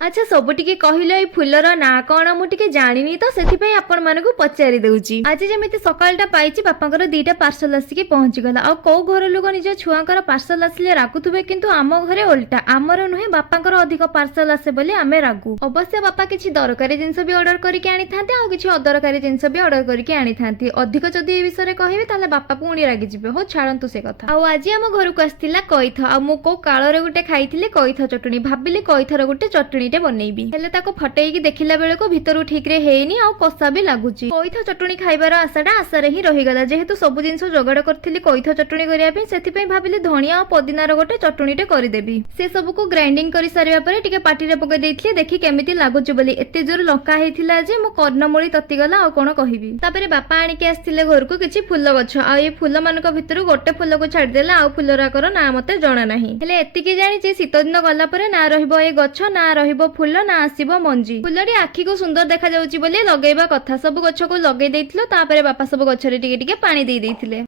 अच्छा सब टिके कहलो ए फुलर ना कौन मु टिके जानिनी तो सेथिपई आपण मानकु पचारि दउची। आज जेमिति सकाळटा पाइची बापाकर दीटा पार्सल आसिके पहुंची गला आ को घर लोक निज छुआकर पार्सल आसिले रागुथुबे किंतु आम घरे उल्टा आमर नुहे बापाकर अधिक पार्सल आसे बोली आमे रागु। अवश्य बापा किछि दरकारी जिंस भी ऑर्डर करिके आनी थांते आ किछि अदरकारी जिंस भी ऑर्डर करिके आनी थांती। अधिक जदि ए विषय कहबे ताले बापा पुणी रागी जिवे। हो छाड़ंतु से कथा। आ आज आम घर को आस्तिला कइथ आ मु को काळरे गुटे खाइथिले कइथ चटणी भाबिले कइथर गुटे चटणी बनैबी हेले ताको फटेईकी देखिला बेलको भितरु ठीक रे हेइनी आ कसा भी लागुची। कइथ चटणी खाइबार आशाटा आशारे ही रहिगला जेहेतु सब जिंस जोगाड़ करथिली कइथ चटणी करिया पे सेथिपई भाबिले धनिया आ पुदीनार गोटे चटणीटे करिदेबी। से सब को ग्राइंडिंग करि सारिया परे टिके पाटीरे पके देइथिले देखि केमिति लागुची बोली एते जोर लंका हेथिला जे मो कर्णमूली तत्ती गला आ कोन कहिबी। तापरे बापा आनिके आस्थिले घर को किछि फुल गछ आ ए फुल मानक भितरु गोटे फुल को छाडी देला आ फुलराकर ना मते जणा नाही। हेले एतिकी जानि जे शीत दिन गला परे ना रहिबो ए गछ ना रहिबो फुल ना आसीबो मंजी। फुलटी आखी को सुंदर देखा जाउची बोली लगेइबा कथा। सब गछ को लगेइ देइथिलो तापरे बापा सब गछरे टिके टिके पानी देइ देइथिले।